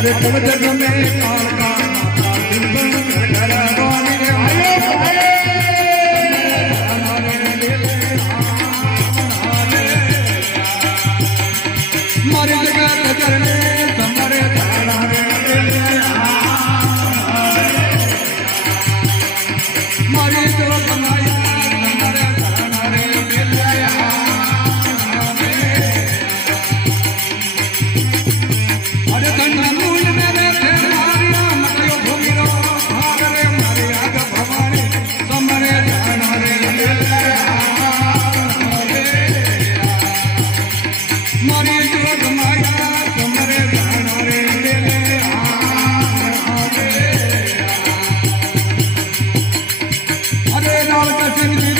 अरे कुल जग में कालका माता सिंधु घर रानी रे मारे जगत करने तुम्हारे धारा रे मारे जो कमाया तुम्हारे धारा रे अरे धन मूल में बैठे मारिया मटियो भूमिरो भाग रे मारे आग भवानी तुम्हारे धारा रे मारे जो कमाया तुम्हारे धारा रे अरे लाल का सिंह